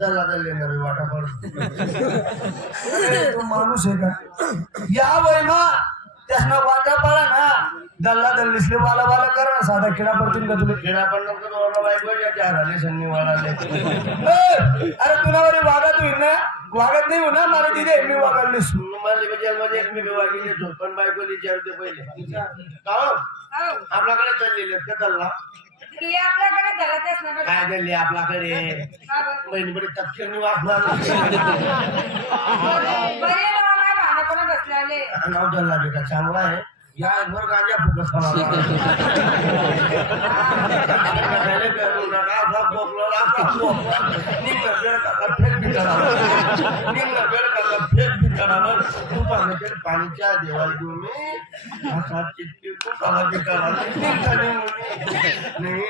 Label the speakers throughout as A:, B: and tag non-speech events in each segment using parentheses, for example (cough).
A: दल्ला दल्ले नवी वाटा
B: अरे, तो माणूस आहे का या वय मा त्यासना वाटा पाडा ना दल्ला दल्लीसले वाला वाला कर ना साधा किडा पडतील का तुला
A: खेळा पण नको दोन बायको या चार आले सन्नी वाढाले
B: अरे तुला बरी वागत होईल ना वागत नाही हो ना मला तिथे मी वागलीस
A: मला जन्मात एक मी वागिले होतो पण बायको विचारते पहिले का. आपल्याकडे चाललेले का दल्ला
C: की आपल्याकडे घरातच ना बरं.
A: काय चालली आपल्याकडे बहिणीकडे तपशील
C: बरे ना मामा, बसलेले.
A: नाव दल्ला बेटा चांगला आहे. या वर गांजा फुकट (laughs) पाणीच्या देवाला घेऊन मी हातात चिटकी खूप आला बिकाला नाही.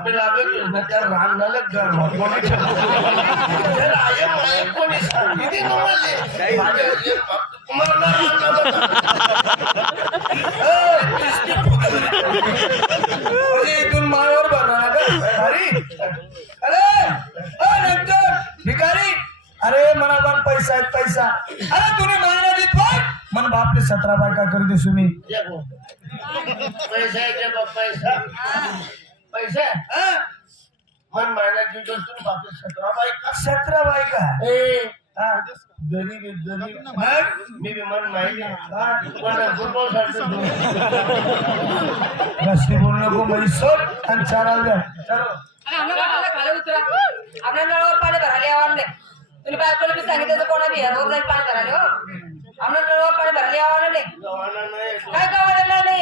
A: संपे
B: अरे अरे भिकारी. अरे मला बाप पैसा आहे पैसा. अरे तुम्ही महिना देत मन बापने सतरा बायका करू दे
A: सुमी पैसा पैसा? पैसा? हा? मन महिना की जो तुम बापे सतरा बायका
B: सतरा बायका
A: ए.
B: हा.
A: गरीब आहे, गरीब. मग? मी बी मन माहिती आहे. पण फुटबॉल खेळतो तू.
B: रस्ते बोलू नको मधी सोड आणि चाराल द्या चलो.
C: आणि आम्हाला वाटायला खाली उतरा. आम्हाला नळावर पाणी भरायला यावं बायकोला सांगितलं तर कोणा बी रोज पाणी भरायला हो. आम्हाला नळावर पाणी भरायला यावं नाही. काय नाही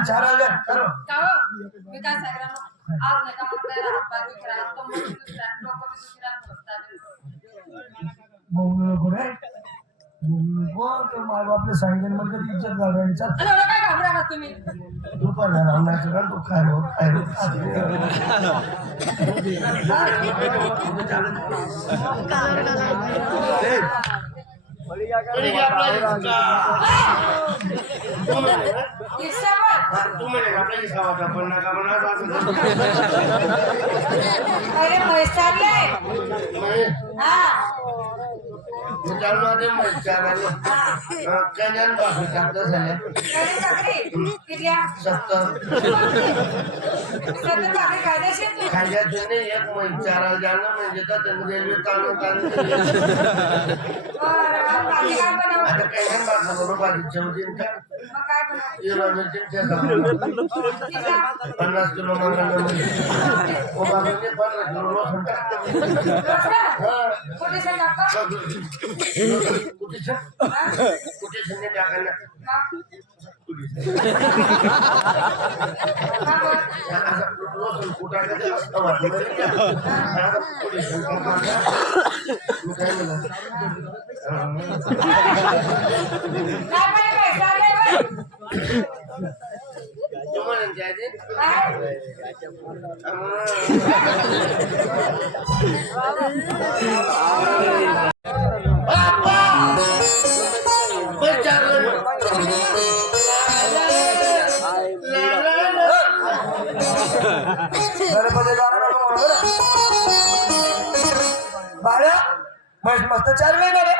C: चार हजार करो
A: हो?
C: विकास साहेबराव आज नका आपल्याला हातभाग विचारा तो म्हणून डोकं विचारा
B: बोलू नको रे बोलू नको तो माय बापने सांगेल मग कधी इज्जत घालवायचा
C: अरे काय घाबरा ना तुम्ही?
A: तू पण घालवण्याचं का तू काय हो काय हो (laughs)
C: अरे म्हैस चालले
A: नाही
C: हा
A: एक विचारायला जाणं म्हणजे तर त्यांनी रेल्वे ताणून ताणून आता बरोबर
C: काय?
A: हिरवा मिरची ठेचा
C: कितल्या?
A: पन्नास किलो बाबूने पंधरा किलो
C: रसना? कुठे?
A: कुठे टाकायला? आता कुठे
B: Bye. मस्त मस्त चार महिना रे.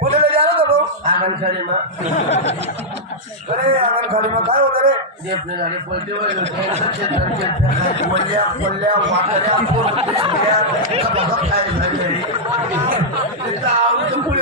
B: कुठे आलो का भाऊ?
A: आंगण खाली मा
B: अरे आंगण खाली मा काय होत. रे
A: जेपले (laughs)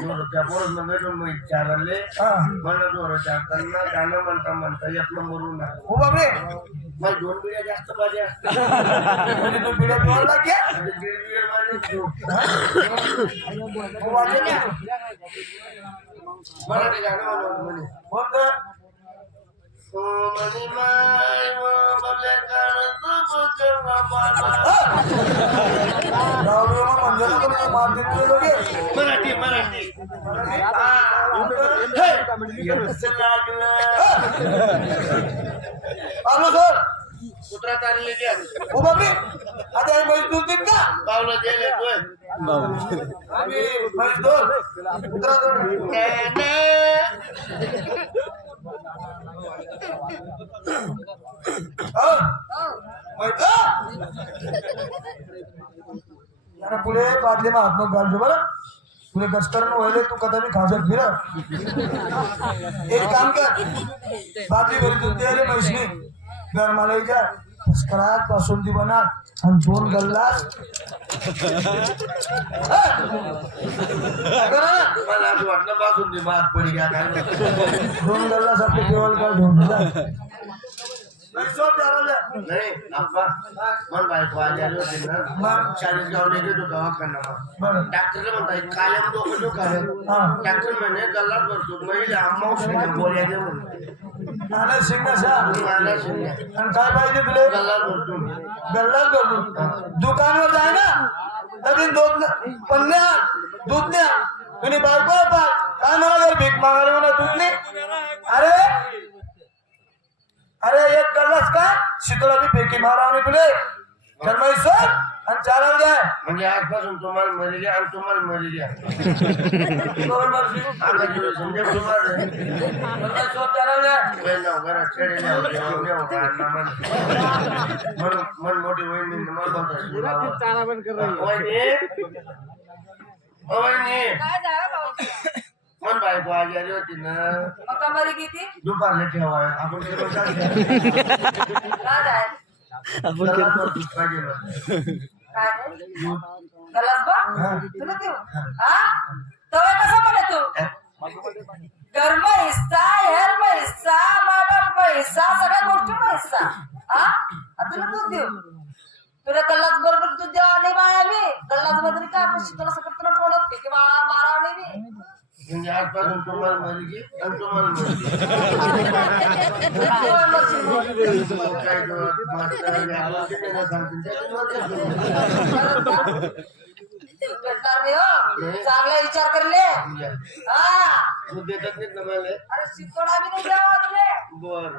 A: दोरच्या पोरं मग विचारले मला दोरच्या त्यांना गाणं म्हणता म्हणता एक नंबर होणार
B: हो बाबरे
A: मग दोन पिढ्या जास्त पाहिजे
B: असतात (laughs)
A: मराठी मराठी.
B: आलो सर.
A: कुत्रात आणले त्या
B: हो बापरे आता हे म्हैस दूध देत का?
A: पावलं गेले तोय.
B: आम्ही म्हैस दूध कुत्रा दूध. પાટલીમાં હાથનો ગાલજો બરાબર तुले कष्टरण व्हायले तू कदा मी खाजत फिर. एक काम कर. बाकी भरी तुझी अरे पैसे घर मला विचार कस्करात पासून ती बना आणि दोन गल्ला
A: मला वाटलं पासून ती बात पडी काय
B: दोन गल्ला आपले केवळ काय ढोंडला
A: नाही आप्पा मन बायको आली आली होती ना
B: मग?
A: चाळीस गावले गेलो दवाखाना
B: बरं
A: डॉक्टरला म्हणताय कायम डोकं दुखायला डॉक्टर म्हणे गल्लात भरतो महिला अम्मा गोळ्या दे म्हणून
B: नाना शिंगा सा
A: मला शिंद्या
B: आणि काय पाहिजे तुला
A: गल्लात भरतो
B: गल्लाच भरून दुकानवर जाय ना नवीन दूध पण न्या दूध न्या तुम्ही बायको पा काय मला जर भीक मागायला म्हणा दूध नाही अरे अरे एक गल्लास का? शितोळा बी फेकी मारा तुले जन्माई सर? आणि चालायला जाय
A: म्हणजे आजपासून तुम्हाला मरी आणि तुम्हाला मरी घ्या मन मन मोठी वहिनी वहिनी
C: काय?
A: मन बायको आली होती ना.
C: मग कमारी किती?
A: दुपारला ठेवाय आपण ते रोज जायचं.
C: काय झालं
A: त्याला.
C: काय? गलास तुला देऊ हा? तवे कसं म्हणत तू कर्म हिस्सा हेर हिस्सा माय बाप हिस्सा सगळ्या गोष्टी हिस्सा हा आ, तुला दूध देऊ तुला कल्लाच बरोबर दूध द्यावा नाही बाया मी. कल्लाच बदली का आपण शिकवलं सकट नाही हो चांगला विचार करले. हा
A: दूध देतात मला
C: अरे शिकवणा बी नाही द्यावा तुले
A: बर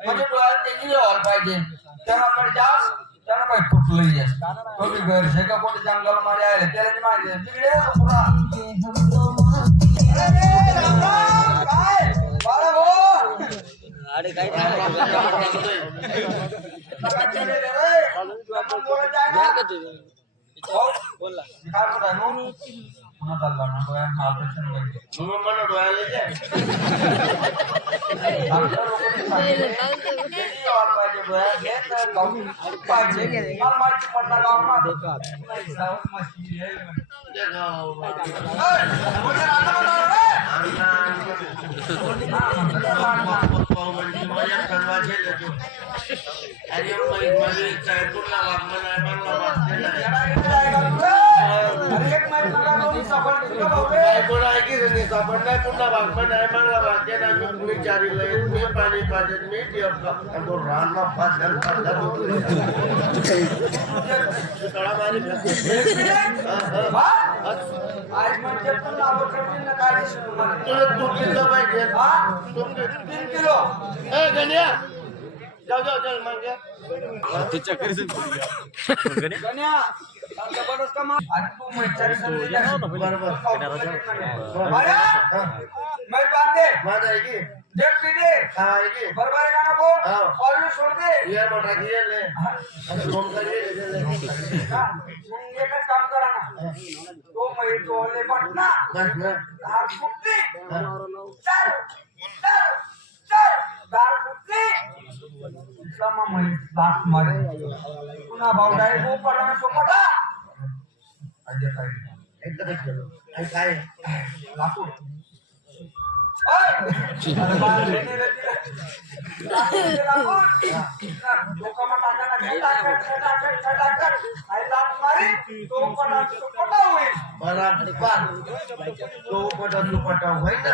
B: म्हणजे डोळ्यात त्याची व्हायला पाहिजे त्याकडे जास त्यानं काही तुटलं येस तो बी घर शे का कोणी जंगल मध्ये आले त्याला बी माहिती आहे. तिकडे ये पुरा. अरे, राम, काय बाळा रे, रे. ना. हो? हो? ना, operation वगैरे.
A: म्हणून मला डोळ्याला द्या
B: आपल्या लोकांनी सांगितले, ज्यांनी व्हायला पाहिजे डोळ्यात, हे तर गावठी तूप पाहिजे. मला माहिती पडलं गावात. जाऊन मस्ती आहे.
A: द्या गाव.
B: म्हणा, रे.
A: अण्णा, अण्णा.
B: हा, रांगा.
A: पावभाजी माझ्या कळवाचे देतो. अरे म्हैस मध्ये काय पुन्हा भाग म्हणा चांगला भाग दिलाय.
B: येडा येडा आहे का तू, रे? अरे, एक माहिती नका करू, सफ़र दिसलं भाऊ, रे.
A: मला ऐकी नाही पुन्हा भागमा नाही मागला भाग्य नाही मी तुम्ही चारी लय मी पाणी पाहिजे मी ठेवतो आणि तो रानला पाचल पाचल तळा मारी
B: आज म्हणजे पण आवडतं काय
A: तुला तुमची पाहिजे
B: हा?
A: तुमची
B: तीन किलो
A: ए गण्या जाऊ जाऊ चल मग
B: गण्या, ना?
A: बरोबर आहे की
B: देख पिढे
A: हा आहे की
B: बरोबर आहे का नको
A: हा.
B: कॉलनी सोड दे
A: ये की ये ले आणि लोन का ये ले, ले ले.
B: हा? मग एकच काम करा ना तो मै तो ले बट ना
A: बस ना
B: दार फुटली चार चार चार दार फुटली sama मै दात मारे पुन्हा भाऊ डायरेक्ट वो पडा ना तो पडा अजय काय
A: एकदा केलं आणि काय
B: लाकूड अरे बाळ, रेडी, रेडी, रेडी. लाकूड, लाकूड. डोकामा टाकायला घे, टाकत, टाकत, टाकत. आई लात मारी, तो पडा, तो पडा होईल.
A: बराबर तो पटा तू पटा होय ना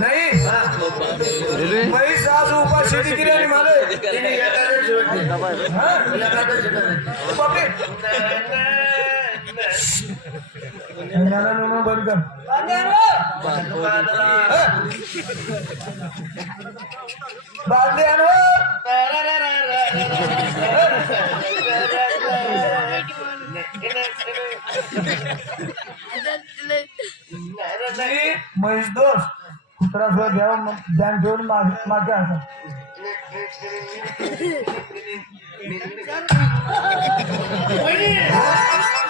B: नाही आज उपाशी दिली आणि मला
A: तिने एकादशी होती
B: हा?
A: एकादशी करायची.
B: बापरे बंद कर. बादली आण म्हैस दोष कुत्रा सुद्धा घ्यावा ध्यान ठेवून मागे मागे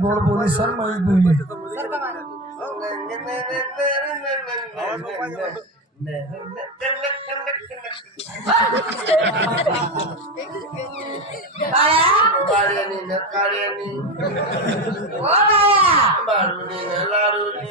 B: गोड बोली?
A: काळ्यानी न काळ्यानी
C: ओ बाया?
A: बाळूनी न लाडूनी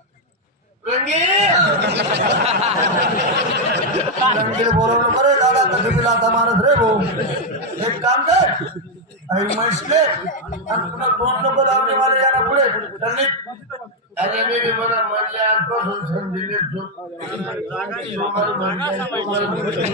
B: बोलवलं नको रे दादा कधी लाथा मारत रे भाऊ एक काम कर आई म्हैसले आणि पुन्हा दोन नको धावणे मला याला पुढे त्यांनी
A: अरे मी बी मला म्हणले आजपासून समजिले तू तू तू मला म्हणले.